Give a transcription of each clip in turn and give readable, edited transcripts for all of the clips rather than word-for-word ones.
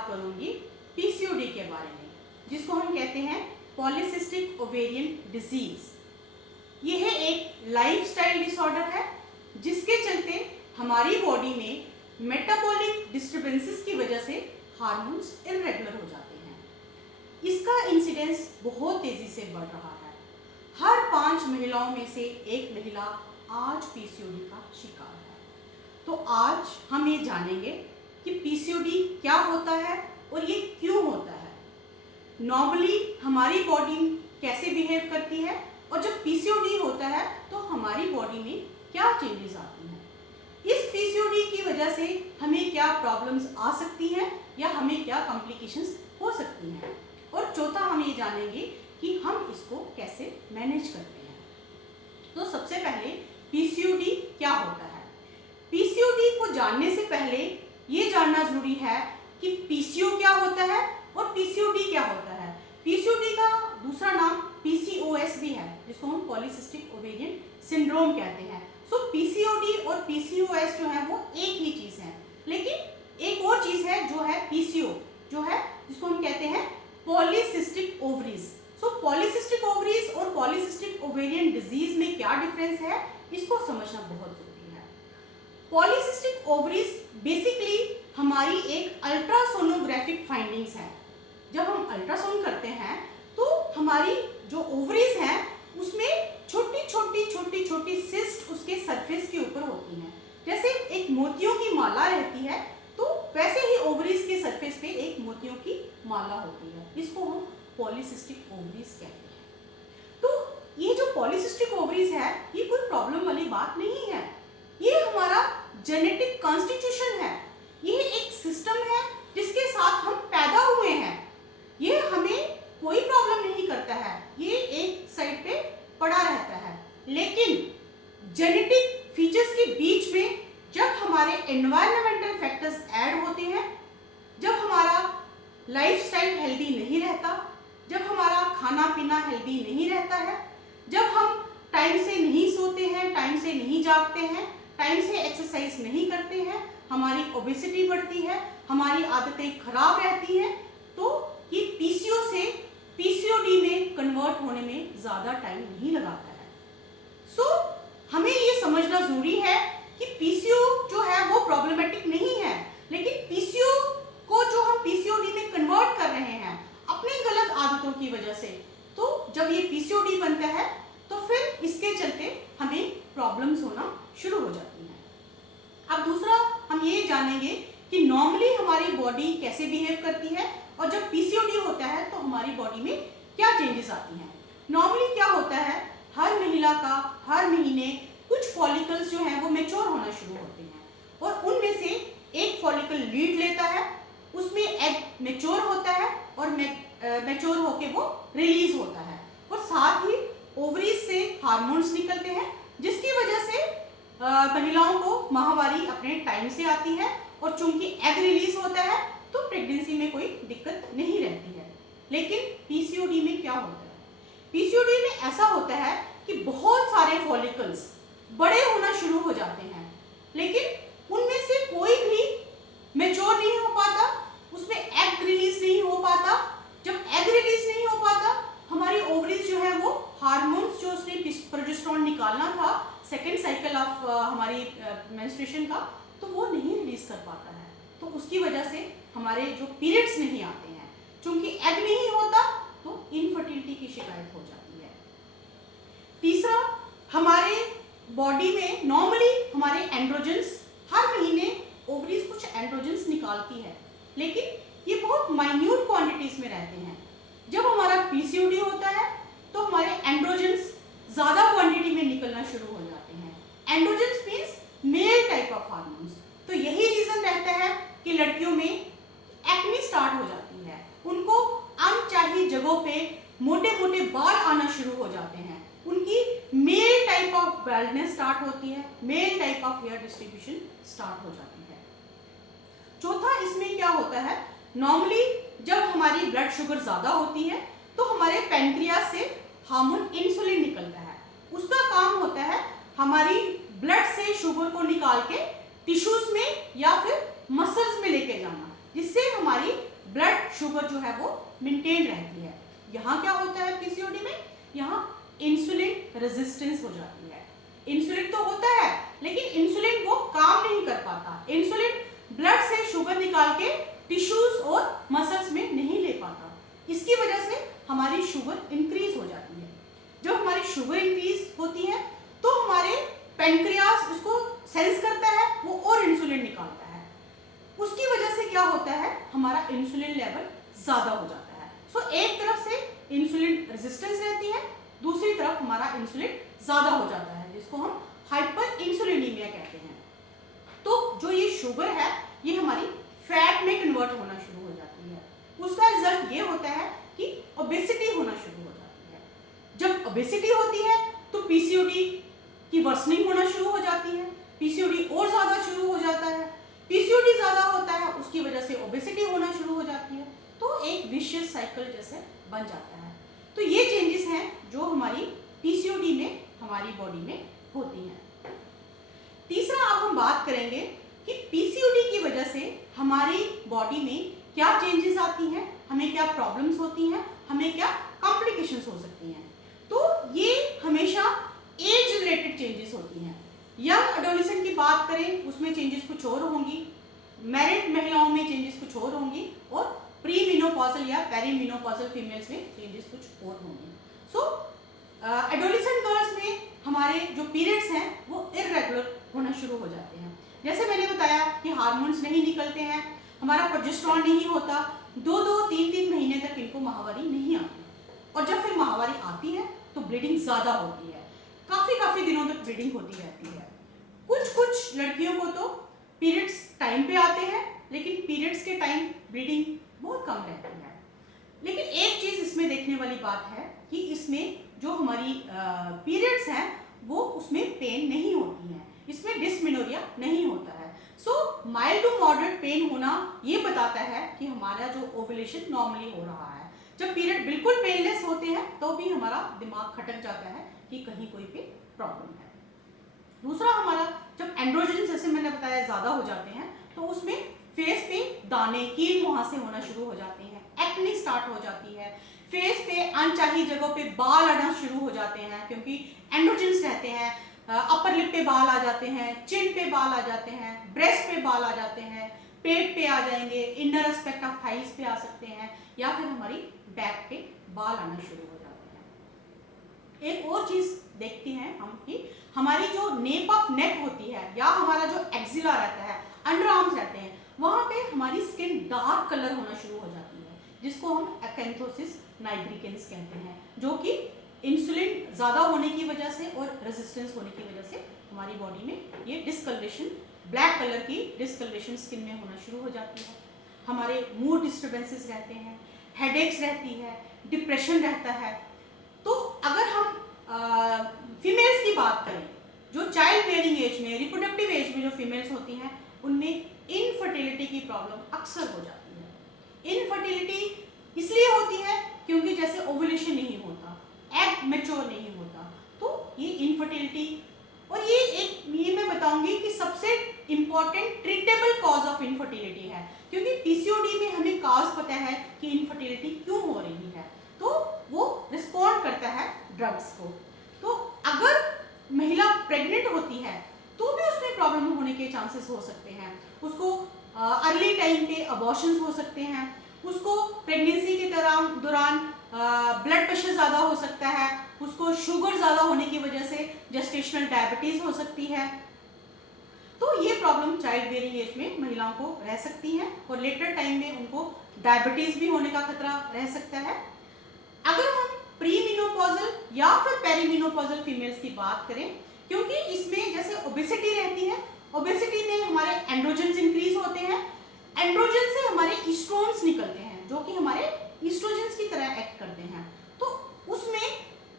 बात करूंगी पीसीओडी के बारे में, जिसको हम कहते हैं पॉलीसिस्टिक ओवेरियन डिजीज। यह एक लाइफस्टाइल डिसऑर्डर है जिसके चलते हमारी बॉडी में मेटाबॉलिक डिस्टर्बेंसेस की वजह से हार्मोन्स इरेगुलर हो जाते हैं। इसका इंसिडेंस बहुत तेजी से बढ़ रहा है। हर 5 महिलाओं में से एक महिला आज पीसीओडी का शिकार है। तो आज हम ये जानेंगे कि पीसीओडी क्या होता है और ये क्यों होता है, नॉर्मली हमारी बॉडी कैसे बिहेव करती है, और जब पीसीओडी होता है तो हमारी बॉडी में क्या चेंजेस आती हैं, इस पीसीओडी की वजह से हमें क्या प्रॉब्लम्स आ सकती हैं या हमें क्या कॉम्प्लिकेशंस हो सकती हैं, और चौथा हम ये जानेंगे कि हम इसको कैसे मैनेज करते हैं। तो सबसे पहले पीसीओडी क्या होता है। पीसीओडी को जानने से पहले ये जानना जरूरी है कि पीसीओ क्या होता है और पीसीओडी क्या होता है। पीसीओडी का दूसरा नाम पीसीओएस भी है, जिसको हम पॉलीसिस्टिक ओवेरियन सिंड्रोम कहते हैं। सो पीसीओडी और पीसीओएस जो है वो एक ही चीज है, लेकिन एक और चीज है जो है पीसीओ, जो है जिसको हम कहते हैं पॉलीसिस्टिक ओवरीज। सो पॉलीसिस्टिक ओवरीज और पॉलीसिस्टिक ओवेरियन डिजीज में क्या डिफरेंस है, इसको समझना बहुत जरूरी है। पॉलीसिस्टिक ओवरीज बेसिकली हमारी एक अल्ट्रासोनोग्राफिक फाइंडिंग्स है। जब हम अल्ट्रासाउंड करते हैं तो हमारी जो ओवरीज हैं उसमें छोटी छोटी छोटी छोटी सिस्ट उसके सरफेस के ऊपर होती हैं। जैसे एक मोतियों की माला रहती है तो वैसे ही ओवरीज के सरफेस पे एक मोतियों की माला होती है। इसको हम पॉलीसिस्टिक ओवरीज कहते हैं। तो ये जो पॉलीसिस्टिक ओवरीज है ये कोई प्रॉब्लम वाली बात नहीं है। ये हमारा जेनेटिक कॉन्स्टिट्यूशन है। ये एक सिस्टम है जिसके साथ हम पैदा हुए हैं। ये हमें कोई प्रॉब्लम नहीं करता है, ये एक साइड पे पड़ा रहता है। लेकिन जेनेटिक फीचर्स के बीच में जब हमारे एनवायरमेंटल फैक्टर्स ऐड होते हैं, जब हमारा लाइफस्टाइल हेल्दी नहीं रहता, जब हमारा खाना पीना हेल्दी नहीं रहता है, जब हम टाइम से नहीं सोते हैं, टाइम से नहीं जागते हैं, टाइम से एक्सरसाइज नहीं करते हैं, हमारी ओबेसिटी बढ़ती है, हमारी आदतें खराब रहती हैं, तो ये पीसीओ से पीसीओडी में कन्वर्ट होने में ज़्यादा टाइम नहीं लगाता है। सो हमें ये समझना जरूरी है कि पीसीओ जो है वो प्रॉब्लमेटिक नहीं है, लेकिन पीसीओ को जो हम पीसीओडी में कन्वर्ट कर रहे हैं अपनी गलत आदतों की वजह से, तो जब ये पीसीओडी बनता है तो फिर इसके चलते हमें प्रॉब्लम्स होना शुरू हो जाती हैं। अब दूसरा हम ये जानेंगे कि नॉर्मली हमारी बॉडी कैसे बिहेव करती है, और जब पीसीओडी होता है तो हमारी बॉडी में क्या चेंजेस आती हैं। नॉर्मली क्या होता है, हर महिला का हर महीने कुछ फॉलिकल्स जो हैं वो मैच्योर होना शुरू होते हैं, और उनमें से एक फॉलिकल लीड लेता है, उसमें एग मैच्योर होता है और मैच्योर होके वो रिलीज होता है, और साथ ही ओवरीज से हार्मोन्स निकलते हैं, जिसकी वजह से महिलाओं को माहवारी अपने टाइम से आती है, और चूंकि एग रिलीज होता है तो प्रेगनेंसी में कोई दिक्कत नहीं रहती है। लेकिन पीसीओडी में क्या होता है, पीसीओडी में ऐसा होता है कि बहुत सारे फॉलिकल्स बड़े होना शुरू हो जाते हैं, लेकिन उनमें से कोई भी मैच्योर नहीं हो पाता, उसमें एग रिलीज नहीं हो पाता। जब एग रिलीज नहीं हो पाता, हमारी ओवरीज जो है वो हार्मोन्स जो उसने प्रोजेस्टेरोन निकालना था सेकेंड साइकिल ऑफ हमारी मेंस्ट्रुएशन का, तो वो नहीं रिलीज कर पाता है, तो उसकी वजह से हमारे जो पीरियड्स नहीं आते हैं। चूंकि एग नहीं होता तो इनफर्टिलिटी की शिकायत हो जाती है। तीसरा, हमारे बॉडी में नॉर्मली हमारे एंड्रोजन्स हर महीने ओवरीज कुछ एंड्रोजन्स निकालती है, लेकिन ये बहुत माइन्यूट क्वांटिटीज में रहते हैं। जब हमारा पीसीओडी होता है तो हमारे एंड्रोजन्स ज्यादा क्वांटिटी में निकलना शुरू हो जाते हैं। Androgens means male type of hormones. तो यही रीजन रहता है कि लड़कियों में एक्ने स्टार्ट हो जाती है, उनको अनचाही जगहों पे मोटे मोटे बाल आना शुरू हो जाते हैं, उनकी male type of baldness start होती है, male type of hair distribution start हो जाती है। चौथा, इसमें क्या होता है, नॉर्मली जब हमारी ब्लड शुगर ज्यादा होती है तो हमारे पैनक्रियास से हार्मोन इंसुलिन निकलता है। उसका काम होता है हमारी ब्लड से शुगर को निकाल के टिश्यूज में या फिर मसल्स में लेके जाना, जिससे हमारी शुगर जो है वो मेंटेन रहती है। यहाँ क्या होता है पीसीओडी में, यहाँ इंसुलिन रेजिस्टेंस हो जाती है। इंसुलिन तो होता है लेकिन इंसुलिन वो काम नहीं कर पाता। इंसुलिन ब्लड से शुगर निकाल के टिश्यूज और मसल्स में नहीं ले पाता। इसकी वजह से हमारी शुगर इंक्रीज हो जाती है। जब हमारी शुगर इंक्रीज होती है तो हमारे पैंक्रियास उसको सेंस करता है, वो और इंसुलिन निकालता है। उसकी वजह से क्या होता है, हमारा इंसुलिन लेवल ज्यादा हो जाता है। सो एक तरफ से इंसुलिन रेजिस्टेंस रहती है, दूसरी तरफ हमारा इंसुलिन ज्यादा हो जाता है, जिसको हम हाइपर इंसुलिनीमिया कहते हैं। तो जो ये शुगर है ये हमारी फैट में कन्वर्ट होना शुरू हो जाती है। उसका रिजल्ट ये होता है कि ओबेसिटी होना शुरू हो जाती है। जब ओबेसिटी होती है तो पीसीओडी की वर्सनिंग होना शुरू हो जाती है, पीसीओडी और ज्यादा शुरू हो जाता है। पीसीओडी ज्यादा होता है, उसकी वजह से ओबेसिटी होना शुरू हो जाती है। तो एक विशियस साइकिल जैसे बन जाता है। तो ये चेंजेस हैं जो हमारी पीसीओडी में हमारी बॉडी में होती हैं। तीसरा अब हम बात करेंगे कि पीसीओडी की वजह से हमारी बॉडी में क्या चेंजेस आती हैं, हमें क्या प्रॉब्लम्स होती हैं, हमें क्या कॉम्प्लिकेशंस हो सकती हैं। तो ये हमेशा एज रिलेटेड चेंजेस होती हैं। यंग एडोलेसेंट की बात करें उसमें चेंजेस कुछ और होंगी, मैरिड महिलाओं में चेंजेस कुछ और होंगी, और प्री मेनोपॉजल या पेरीमेनोपॉजल फीमेल्स में चेंजेस कुछ और होंगी। सो एडोलेसेंट गर्ल्स में हमारे जो पीरियड्स हैं वो इरेगुलर होना शुरू हो जाते हैं। जैसे मैंने बताया कि हार्मोन्स नहीं निकलते हैं, हमारा प्रोजेस्टेरॉन नहीं होता, 2-2, 3-3 महीने तक इनको माहवारी नहीं आती, और जब फिर माहवारी आती है तो ब्लीडिंग ज़्यादा होती है, काफ़ी दिनों तक ब्लीडिंग होती रहती है। कुछ लड़कियों को तो पीरियड्स टाइम पे आते हैं, लेकिन पीरियड्स के टाइम ब्लीडिंग बहुत कम रहती है। लेकिन एक चीज़ इसमें देखने वाली बात है कि इसमें जो हमारी पीरियड्स हैं वो उसमें पेन नहीं होती है, इसमें डिस्मेनोरिया नहीं होता है। सो माइल्ड टू मॉडरेट पेन होना ये बताता है कि हमारा जो ओव्यूलेशन नॉर्मली हो रहा है। जब पीरियड बिल्कुल पेनलेस होते हैं तो भी हमारा दिमाग खटक जाता है कि कहीं कोई पे प्रॉब्लम है। दूसरा हमारा जब एंड्रोजन जैसे मैंने बताया ज़्यादा हो जाते हैं तो उसमें फेस पे दाने कील मुहासे होना शुरू हो जाते हैं, एक्ने स्टार्ट हो जाती है, फेस पे अनचाही जगहों पे बाल आना शुरू हो जाते हैं क्योंकि एंड्रोजन्स रहते हैं। अपर लिप पे बाल आ जाते हैं, चिन पे बाल आ जाते हैं, ब्रेस्ट पे बाल आ जाते हैं, पेट पे आ जाएंगे, इनर एस्पेक्ट ऑफ थाइस पे आ सकते हैं, या फिर हमारी बैक पे बाल आना शुरू हो जाते हैं। एक और चीज देखते हैं हम कि हमारी जो नेप ऑफ नेक होती है या हमारा जो एक्सिला रहता है, अंडर आर्म्स रहते हैं, वहां पे हमारी स्किन डार्क कलर होना शुरू हो जाती है, जिसको हम अकेंथोसिस नाइग्रिकेंस कहते हैं, जो कि इंसुलिन ज़्यादा होने की वजह से और रेजिस्टेंस होने की वजह से हमारी बॉडी में ये डिस्कलरेशन, ब्लैक कलर की डिस्कलरेशन स्किन में होना शुरू हो जाती है। हमारे मूड डिस्टर्बेंसेस रहते हैं, हेडेक्स रहती है, डिप्रेशन रहता है। तो अगर हम फीमेल्स की बात करें, जो चाइल्ड बेयरिंग एज में, रिप्रोडक्टिव एज में जो फीमेल्स होती हैं, उनमें इनफर्टिलिटी की प्रॉब्लम अक्सर हो जाती है। इनफर्टिलिटी इसलिए होती है क्योंकि जैसे ओव्यूलेशन नहीं होता, एग मैच्योर नहीं होता, तो ये इनफर्टिलिटी, और ये मैं बताऊंगी कि सबसे important treatable cause of infertility है, क्योंकि पीसीओडी में हमें कॉज पता है कि इनफर्टिलिटी क्यों हो रही है, तो वो रिस्पॉन्ड करता है ड्रग्स को। तो अगर महिला प्रेग्नेंट होती है तो भी उसमें प्रॉब्लम होने के चांसेस हो सकते हैं, उसको अर्ली टाइम पे अबॉर्शंस हो सकते हैं, उसको प्रेगनेंसी के दौरान ब्लड प्रेशर ज़्यादा हो सकता है, उसको शुगर ज़्यादा होने की वजह से जेस्टेशनल डायबिटीज़ हो सकती है। तो ये प्रॉब्लम चाइल्ड बेयरिंग एज में महिलाओं को रह सकती है, और लेटर टाइम में उनको डायबिटीज़ भी होने का खतरा रह सकता है। अगर हम प्री मेनोपॉजल या फिर पेरीमेनोपॉजल फीमेल्स की बात करें, क्योंकि इसमें जैसे ओबेसिटी रहती है, ओबेसिटी में हमारे एंड्रोजन्स इंक्रीज होते हैं, एंड्रोजन से हमारे ईस्ट्रोन्स निकलते हैं जो कि हमारे ईस्ट्रोजन्स की तरह एक्ट करते हैं। तो उसमें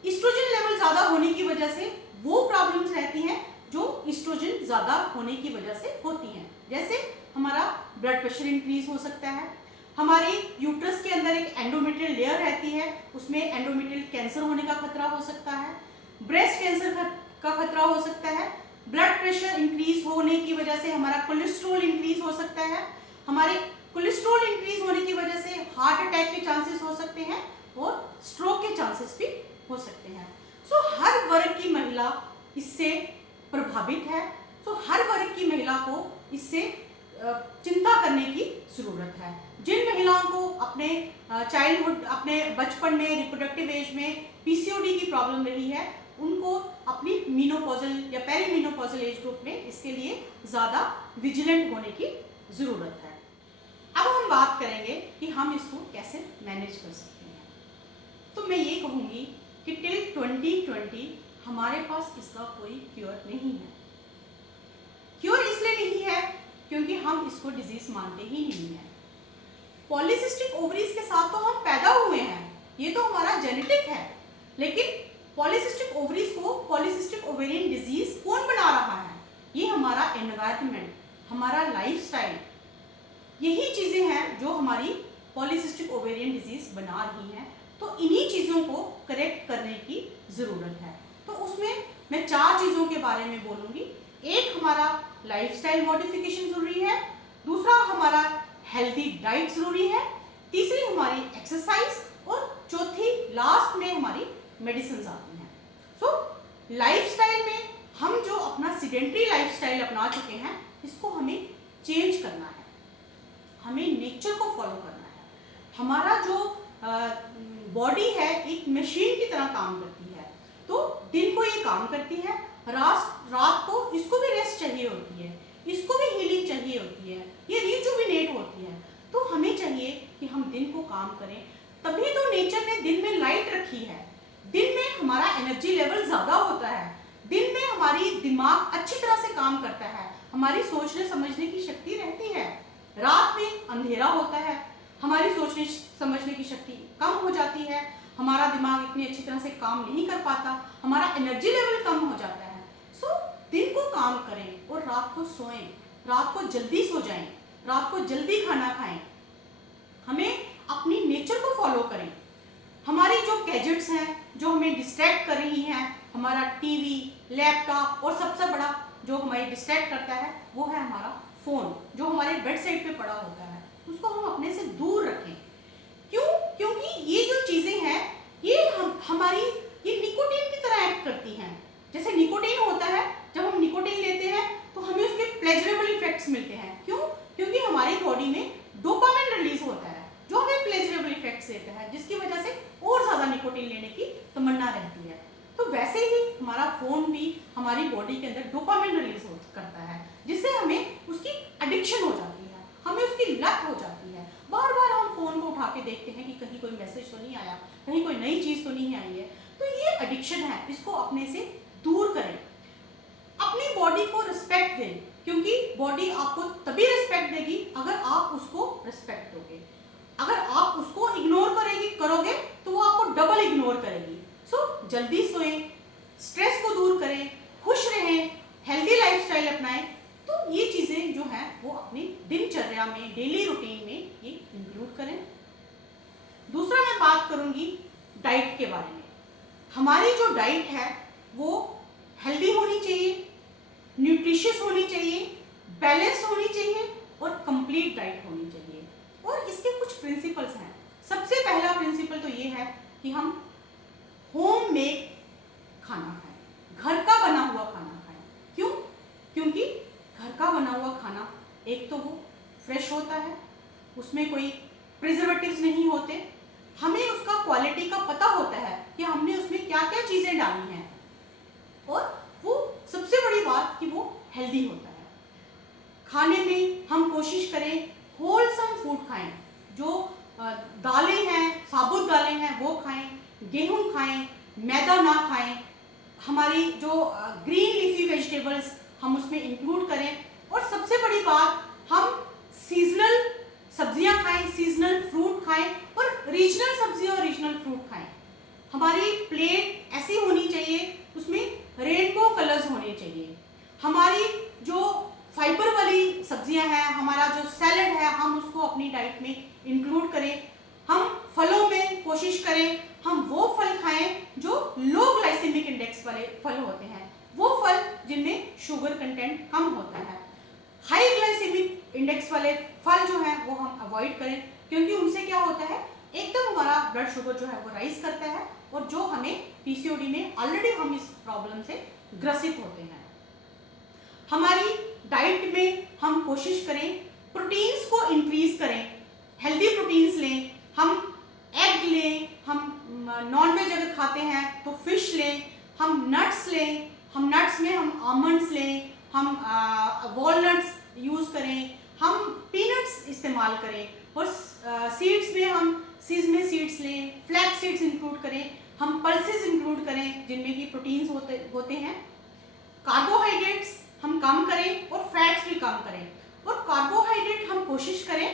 ईस्ट्रोजन लेवल ज़्यादा होने की वजह से वो प्रॉब्लम्स रहती हैं जो ईस्ट्रोजन ज़्यादा होने की वजह से होती हैं। जैसे हमारा ब्लड प्रेशर इंक्रीज हो सकता है, हमारे यूट्रस के अंदर एक एंडोमेट्रियल लेयर रहती है, उसमें एंडोमेट्रियल कैंसर होने का खतरा हो सकता है, ब्रेस्ट कैंसर का खतरा हो सकता है, ब्लड प्रेशर इंक्रीज होने की वजह से हमारा कोलेस्ट्रॉल इंक्रीज हो सकता है, हमारे कोलेस्ट्रॉल इंक्रीज होने की वजह से हार्ट अटैक के चांसेस हो सकते हैं और स्ट्रोक के चांसेस भी हो सकते हैं। सो हर वर्ग की महिला इससे प्रभावित है। सो हर वर्ग की महिला को इससे चिंता करने की ज़रूरत है। जिन महिलाओं को अपने चाइल्डहुड, अपने बचपन में, रिप्रोडक्टिव एज में पीसीओडी की प्रॉब्लम रही है, उनको अपनी मीनोपॉजल या पेरीमीनोपॉजल एज ग्रुप में इसके लिए ज़्यादा विजिलेंट होने की ज़रूरत है। अब हम बात करेंगे कि हम इसको कैसे मैनेज कर सकते हैं। तो मैं ये कहूँगी कि टिल 2020 हमारे पास इसका कोई क्योर नहीं है। क्योर इसलिए नहीं है क्योंकि हम इसको डिजीज मानते ही नहीं है। पॉलीसिस्टिक ओवरीज के साथ तो हम पैदा हुए हैं, ये तो हमारा जेनेटिक है, लेकिन पॉलीसिस्टिक ओवरीज को पॉलीसिस्टिक ओवेरियन डिजीज कौन बना रहा है? ये हमारा एनवायरनमेंट, हमारा लाइफस्टाइल, यही चीजें हैं जो हमारी पॉलीसिस्टिक ओवेरियन डिजीज बना रही हैं। तो इन्हीं चीजों को करेक्ट करने की जरूरत है। तो उसमें मैं 4 चीजों के बारे में बोलूंगी। एक, हमारा लाइफस्टाइल मॉडिफिकेशन जरूरी है। दूसरा, हमारा हेल्दी डाइट जरूरी है। तीसरी, हमारी एक्सरसाइज। और चौथी, लास्ट में हमारी मेडिसिन आती हैं। सो लाइफस्टाइल में हम जो अपना सीडेंटरी लाइफस्टाइल अपना चुके हैं, इसको हमें चेंज करना है, हमें नेचर को फॉलो करना है। हमारा जो बॉडी है एक मशीन की तरह काम करती है। तो दिन को ये काम करती है, रात को इसको भी रेस्ट चाहिए होती है, इसको भी हीलिंग चाहिए होती है, ये रिजुविनेट होती है। तो हमें चाहिए कि हम दिन को काम करें। तभी तो नेचर ने दिन में लाइट रखी है। दिन में हमारा एनर्जी लेवल ज्यादा होता है, दिन में हमारी दिमाग अच्छी तरह से काम करता है, हमारी सोचने समझने की शक्ति रहती है। रात में अंधेरा होता है, हमारी सोचने समझने की शक्ति कम हो जाती है, हमारा दिमाग इतनी अच्छी तरह से काम नहीं कर पाता, हमारा एनर्जी लेवल कम हो जाता है। सो दिन को काम करें और रात को सोएं, रात को जल्दी सो जाएं, रात को जल्दी खाना खाएं। हमें अपनी नेचर को फॉलो करें। हमारी जो गैजेट्स हैं जो हमें डिस्ट्रैक्ट कर रही हैं, हमारा टीवी, लैपटॉप और सबसे बड़ा जो हमें डिस्ट्रैक्ट करता है वो है हमारा फोन, जो हमारे बेड साइड पे पड़ा होता है। उसको हम अपने से दूर रखें। क्यों? क्योंकि ये जो चीजें हैं ये हमारी ये निकोटीन की तरह एक्ट करती हैं। जैसे निकोटीन होता है, जब हम निकोटीन लेते हैं तो हमें उसके प्लेजरेबल इफेक्ट्स मिलते हैं। क्यों? क्योंकि हमारी बॉडी में डोपामिन रिलीज होता है जो हमें प्लेजरेबल इफेक्ट्स देता है, जिसकी वजह से और ज्यादा निकोटीन लेने की तमन्ना रहती है। तो वैसे ही हमारा फोन भी हमारी बॉडी के अंदर डोपामिन रिलीज करता है, जिससे हमें उसकी एडिक्शन हो जाती है, हमें उसकी लत हो जाती है। बार बार हम फोन को उठा के देखते हैं कि कहीं कोई मैसेज तो नहीं आया, कहीं कोई नई चीज तो नहीं आई है। तो ये एडिक्शन है, इसको अपने से दूर करें। अपनी बॉडी को रिस्पेक्ट दें, क्योंकि बॉडी आपको तभी रिस्पेक्ट देगी अगर आप उसको रिस्पेक्ट दोगे। अगर आप उसको इग्नोर करोगे तो वो आपको डबल इग्नोर करेगी। सो जल्दी सोएं, स्ट्रेस को दूर करें, खुश रहें, हेल्दी लाइफस्टाइल अपनाएं। तो ये चीजें जो हैं वो अपनी दिनचर्या में, डेली रूटीन में ये इंक्लूड करें। दूसरा मैं बात करूंगी डाइट के बारे में। हमारी जो डाइट है वो हेल्दी होनी चाहिए, न्यूट्रिशियस होनी चाहिए, बैलेंस होनी चाहिए और कंप्लीट डाइट होनी चाहिए। और इसके कुछ प्रिंसिपल्स हैं। सबसे पहला प्रिंसिपल तो ये है कि हम होम मेड खाना खाएं, घर का बना हुआ खाना खाएं। क्यों? क्योंकि घर का बना हुआ खाना एक तो वो फ्रेश होता है, उसमें कोई प्रिजर्वेटिव्स नहीं होते, हमें उसका क्वालिटी का पता होता है कि हमने उसमें क्या क्या चीजें डाली हैं, और वो सबसे बड़ी बात कि वो हेल्दी होता है। खाने में हम कोशिश करें होलसम फूड खाएं, जो दालें हैं, साबुत दालें हैं वो खाएं, गेहूं खाएं, मैदा ना खाएं, हमारी जो ग्रीन लीफी वेजिटेबल्स हम उसमें इंक्लूड करें। और सबसे बड़ी बात, हम सीजनल सब्जियां खाएं, सीजनल फ्रूट खाएं और रीजनल सब्जियां और रीजनल फ्रूट खाएं। हमारी प्लेट ऐसी होनी चाहिए, उसमें रेनबो कलर्स होने चाहिए। हमारी जो फाइबर वाली सब्जियां हैं, हमारा जो सैलड है, हम उसको अपनी डाइट में इंक्लूड करें। हम फलों में कोशिश करें हम वो फल खाएं जो लो ग्लाइसेमिक इंडेक्स वाले फल होते हैं, वो फल जिनमें शुगर कंटेंट कम होता है। हाई ग्लाइसेमिक इंडेक्स वाले फल जो हैं वो हम अवॉइड करें, क्योंकि उनसे क्या होता है, एकदम हमारा ब्लड शुगर जो है वो राइज करता है, और जो हमें पीसीओडी में ऑलरेडी हम इस प्रॉब्लम से ग्रसित होते हैं। हमारी डाइट में हम कोशिश करें प्रोटीन्स को इंक्रीज करें, हेल्दी प्रोटीन्स लें, हम एग लें, हम नॉनवेज अगर खाते हैं तो फिश लें, हम नट्स लें, हम नट्स में हम आमंड्स लें, हम वॉलनट्स यूज़ करें, हम पीनट्स इस्तेमाल करें, और सीड्स में हम सीजमे सीड्स लें, फ्लैक्स सीड्स इंक्लूड करें, हम पल्सेस इंक्लूड करें जिनमें कि प्रोटीन्स होते हैं। कार्बोहाइड्रेट्स हम कम करें और फैट्स भी कम करें, और कार्बोहाइड्रेट हम कोशिश करें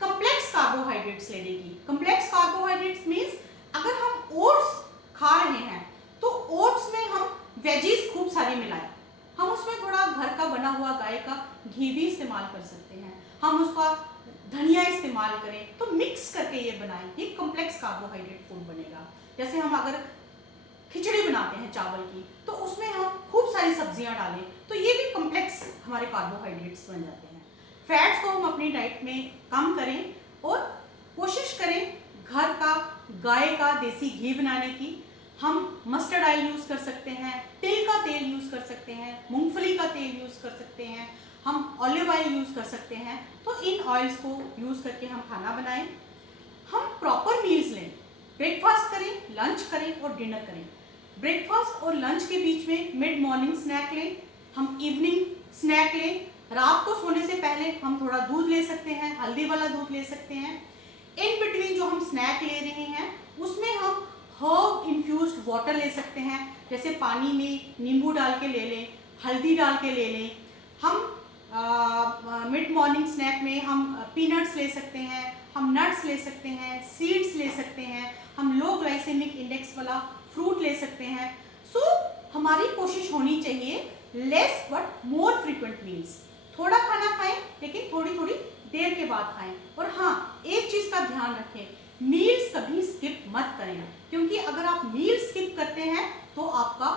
कम्प्लेक्स कार्बोहाइड्रेट्स लेने की। कम्प्लेक्स कार्बोहाइड्रेट्स मीन्स अगर हम ओट्स खा रहे हैं तो ओट्स में हम वेजीज खूब सारी मिलाएं, हम उसमें थोड़ा घर का बना हुआ गाय का घी भी इस्तेमाल कर सकते हैं, हम उसका धनिया इस्तेमाल करें, तो मिक्स करके ये बनाएं, ये कम्प्लेक्स कार्बोहाइड्रेट फूड बनेगा। जैसे हम अगर खिचड़ी बनाते हैं चावल की, तो उसमें हम खूब सारी सब्जियां डालें, तो ये भी कम्प्लेक्स हमारे कार्बोहाइड्रेट्स बन जाते हैं। फैट्स को हम अपनी डाइट में कम करें और कोशिश करें घर का गाय का देसी घी बनाने की। हम मस्टर्ड ऑयल यूज़ कर सकते हैं, तिल का तेल यूज़ कर सकते हैं, मूंगफली का तेल यूज़ कर सकते हैं, हम ऑलिव ऑयल यूज़ कर सकते हैं। तो इन ऑयल्स को यूज़ करके हम खाना बनाएं। हम प्रॉपर मील्स लें, ब्रेकफास्ट करें, लंच करें और डिनर करें। ब्रेकफास्ट और लंच के बीच में मिड मॉर्निंग स्नैक लें, हम इवनिंग स्नैक लें, रात को सोने से पहले हम थोड़ा दूध ले सकते हैं, हल्दी वाला दूध ले सकते हैं। इन बिटवीन जो हम स्नैक ले रहे हैं उसमें हम हर्ब इन्फ्यूज्ड वाटर ले सकते हैं, जैसे पानी में नींबू डाल के ले लें, हल्दी डाल के ले लें। हम मिड मॉर्निंग स्नैक में हम पीनट्स ले सकते हैं, हम नट्स ले सकते हैं, सीड्स ले सकते हैं, हम लो ग्लाइसेमिक इंडेक्स वाला फ्रूट ले सकते हैं। सो हमारी कोशिश होनी चाहिए less but more frequent meals, थोड़ा खाना खाएं लेकिन थोड़ी थोड़ी देर के बाद खाएं। और हाँ, एक चीज़ का ध्यान रखें, मील्स कभी स्किप मत करें, क्योंकि अगर आप मील स्किप करते हैं तो आपका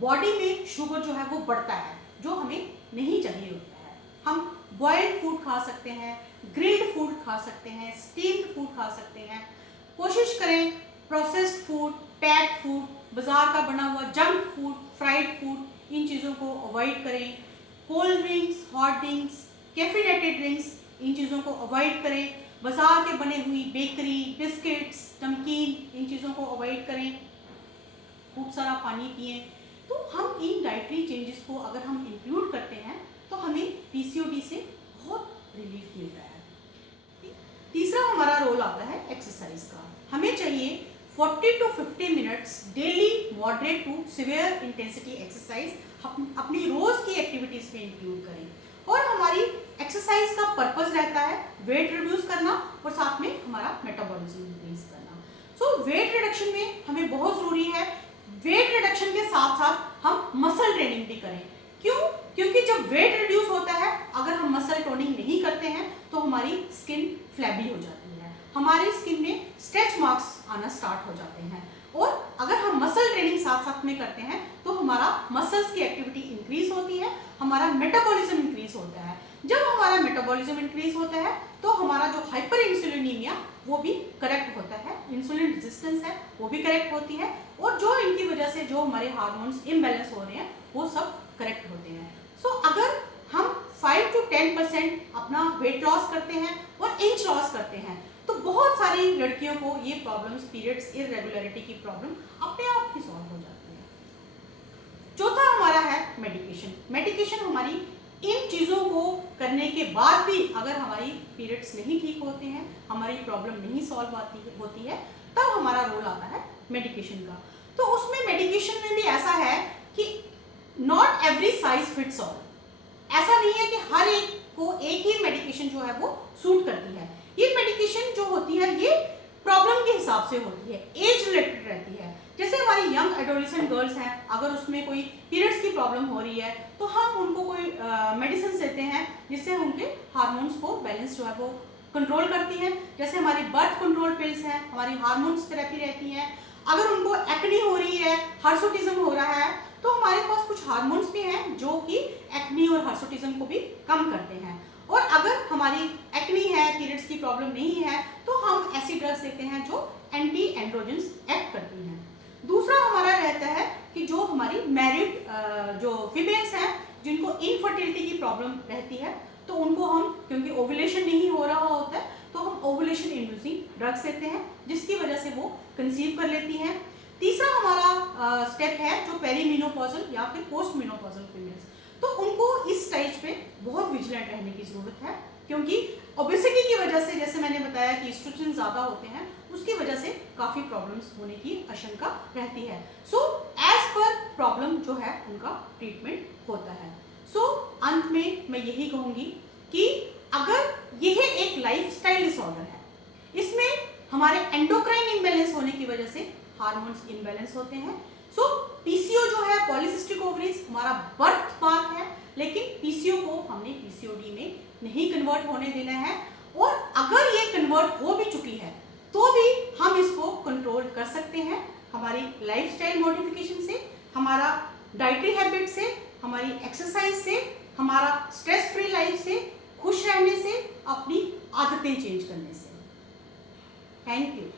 बॉडी में शुगर जो है वो बढ़ता है, जो हमें नहीं चाहिए होता है। हम बॉइल्ड फूड खा सकते हैं, ग्रिल्ड फूड खा सकते हैं, स्टीम्ड फूड खा सकते हैं। कोशिश करें प्रोसेस्ड फूड, पैक्ड फूड, बाजार का बना हुआ जंक फूड, फ्राइड फूड, इन चीज़ों को अवॉइड करें। Cold drinks, hot drinks, caffeinated drinks, इन चीज़ों को अवॉइड करें। बाजार के बने हुई बेकरी, बिस्किट्स, नमकीन, इन चीज़ों को अवॉइड करें। खूब सारा पानी पिएं। तो हम इन डाइटरी चेंजेस को अगर हम इंक्लूड करते हैं तो हमें पीसीओडी से बहुत रिलीफ मिलता है। तीसरा हमारा रोल आता है एक्सरसाइज का। हमें चाहिए 40 to 50 minutes daily moderate to severe intensity exercise अपनी रोज की एक्टिविटीज में इंक्लूड करें। और हमारी एक्सरसाइज का पर्पस रहता है वेट रिड्यूस करना और साथ में हमारा मेटाबॉलिज्म इंक्रीज करना। सो वेट रिडक्शन में हमें बहुत ज़रूरी है वेट रिडक्शन के साथ साथ हम मसल ट्रेनिंग भी करें। क्यों? क्योंकि जब वेट रिड्यूस होता है, अगर हम मसल टोनिंग नहीं करते हैं तो हमारी स्किन फ्लैबी हो जाती है, हमारी स्किन में स्ट्रेच मार्क्स आना स्टार्ट हो जाते हैं। और अगर हम मसल ट्रेनिंग साथ साथ में करते हैं तो हमारा मसल्स की एक्टिविटी इंक्रीज होती है, हमारा मेटाबॉलिज्म इंक्रीज होता है। जब हमारा मेटाबॉलिज्म इंक्रीज होता है तो हमारा जो हाइपर इंसुलिनीमिया वो भी करेक्ट होता है, इंसुलिन रेजिस्टेंस है वो भी करेक्ट होती है, और जो इनकी वजह से जो हमारे हार्मोन्स इम्बैलेंस हो रहे हैं वो सब करेक्ट होते हैं। सो अगर हम 5 to 10% अपना वेट लॉस करते हैं और इंच लॉस करते हैं तो बहुत सारी लड़कियों को ये प्रॉब्लम्स, पीरियड्स इरेगुलरिटी की प्रॉब्लम अपने आप ही सॉल्व हो जाती है। चौथा हमारा है मेडिकेशन। मेडिकेशन हमारी इन चीज़ों को करने के बाद भी अगर हमारी पीरियड्स नहीं ठीक होते हैं, हमारी प्रॉब्लम नहीं सॉल्व होती है, तब हमारा रोल आता है मेडिकेशन का। तो उसमें मेडिकेशन में भी ऐसा है कि not every size fits all. ऐसा नहीं है कि हर एक को एक ही मेडिकेशन जो है वो सूट करती है। ये मेडिकेशन जो होती है ये प्रॉब्लम के हिसाब से होती है, एज रिलेटेड रहती है। जैसे हमारी यंग एडोलेसेंट गर्ल्स हैं, अगर उसमें कोई पीरियड्स की प्रॉब्लम हो रही है तो हम उनको कोई मेडिसिन देते हैं जिससे उनके हार्मोन्स को बैलेंस जो है वो कंट्रोल करती हैं। जैसे हमारी बर्थ कंट्रोल पिल्स हैं, हमारी हार्मोन्स थेरेपी रहती है। अगर उनको एक्नी हो रही है, हर्सुटिज्म हो रहा है, तो हमारे पास कुछ हार्मोन्स भी हैं जो कि एक्नी और हर्सुटिज्म को भी कम करते हैं। और अगर हमारी एक्नी है, पीरियड्स की प्रॉब्लम नहीं है, तो हम ऐसी ड्रग्स देते हैं जो एंटी एंड्रोजन्स एक्ट करती हैं। दूसरा हमारा रहता है कि जो हमारी मैरिड जो फीमेल्स हैं जिनको इनफर्टिलिटी की प्रॉब्लम रहती है, तो उनको हम, क्योंकि ओवुलेशन नहीं हो रहा होता है, तो हम ओवुलेशन इंड्यूसिंग ड्रग्स देते हैं जिसकी वजह से वो कंसीव कर लेती हैं। तीसरा हमारा स्टेप है जो पेरीमेनोपॉजल या फिर पोस्ट मेनोपॉजल फीमेल्स, तो उनको इस स्टेज पे बहुत विजिलेंट रहने की जरूरत है, क्योंकि ओबेसिटी की वजह से, जैसे मैंने बताया कि एस्ट्रोजन ज़्यादा होते हैं, उसकी वजह से काफ़ी प्रॉब्लम्स होने की आशंका रहती है। सो एज पर प्रॉब्लम जो है उनका ट्रीटमेंट होता है। सो अंत में मैं यही कहूँगी कि अगर यह एक लाइफस्टाइल डिसऑर्डर है, इसमें हमारे एंडोक्राइन इम्बैलेंस होने की वजह से हार्मोन्स इम्बैलेंस होते हैं। सो पीसीओ जो है, पॉलीसिस्टिक ओवरीज, हमारा बर्थ मार्क है, लेकिन पीसीओ को हमने पीसीओडी में नहीं कन्वर्ट होने देना है, और अगर ये कन्वर्ट हो भी चुकी है तो भी हम इसको कंट्रोल कर सकते हैं हमारी लाइफस्टाइल मॉडिफिकेशन से, हमारा डाइटरी हैबिट से, हमारी एक्सरसाइज से, हमारा स्ट्रेस फ्री लाइफ से, खुश रहने से, अपनी आदतें चेंज करने से। Thank you.